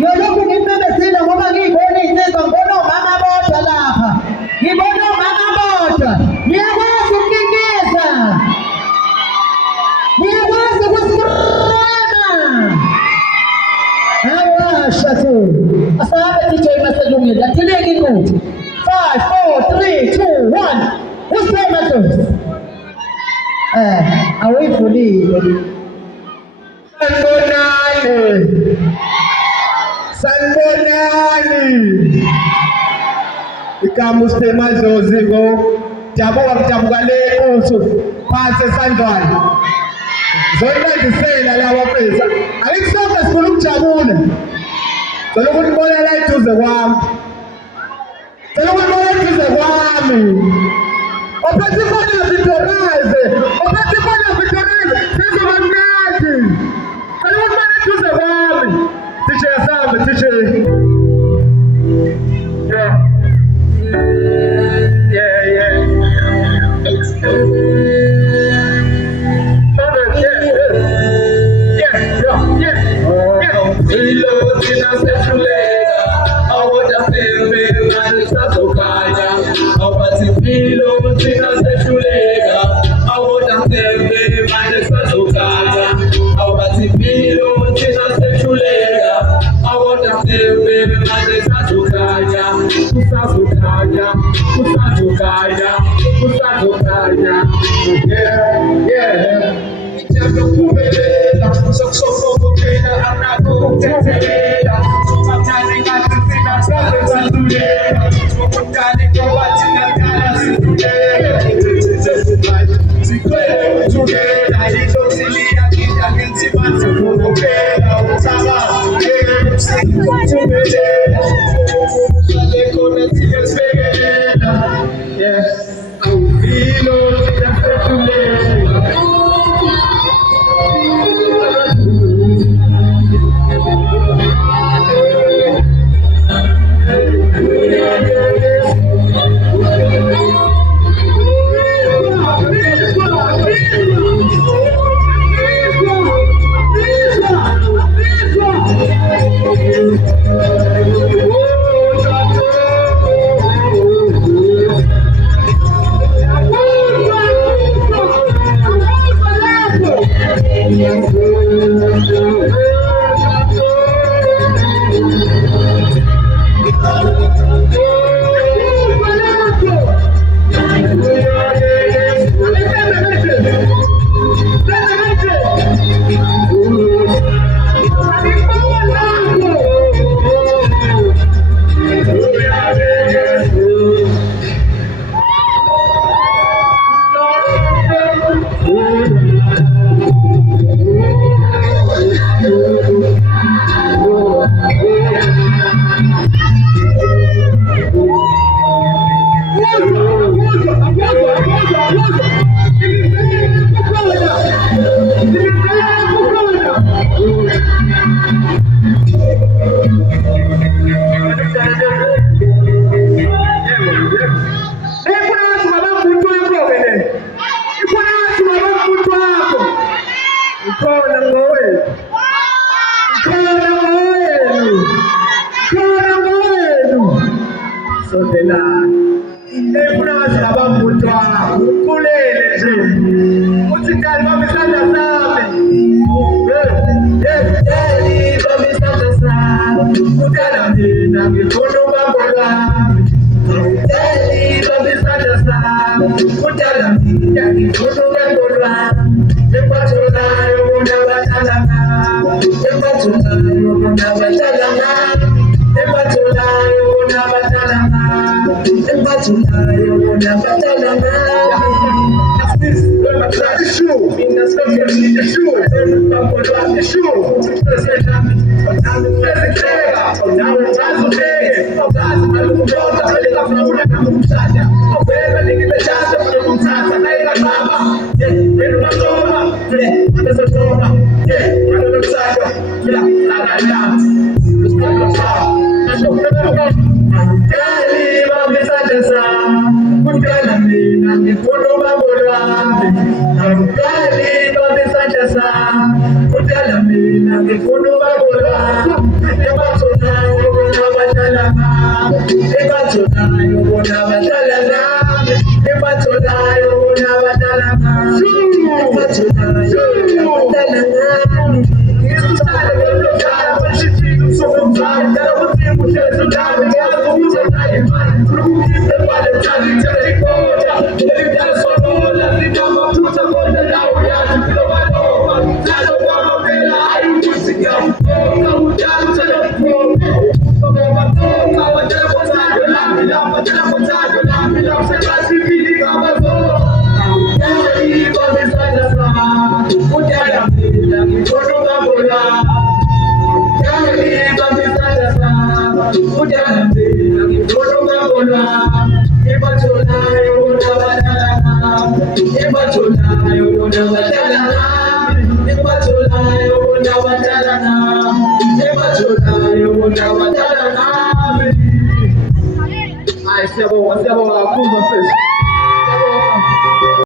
Ngiyolokhu ngimemezile ngoba ngiyibona insizwa ngibona omama bodwa lapha. Ngibona omama bodwa. Ngiyakwazi ukukikisa. Ngiyakwazi ukusikrama. Hawa shatu. Asabe DJ maselungile. Athileke inqubo. 5 4 3 2 1. Usema Nkosi. Awuyivulile. Sanibonani. Igama usema Dloziko. Dabuka le usu phansi esandlwane. Zoyilandisela lawa mfethu. Alikusonke sifuna ukujabula. Ngicela ukubona la eduze kwami. Ngicela ukubona eduze kwami. Ophethe khona Victorize. Ophethe khona Victorize. Sizoba mnandi. Ngicela ukubona eduze kwami. DJ Samba, DJ. Ngifuna ubabona Siapa wakumva pesa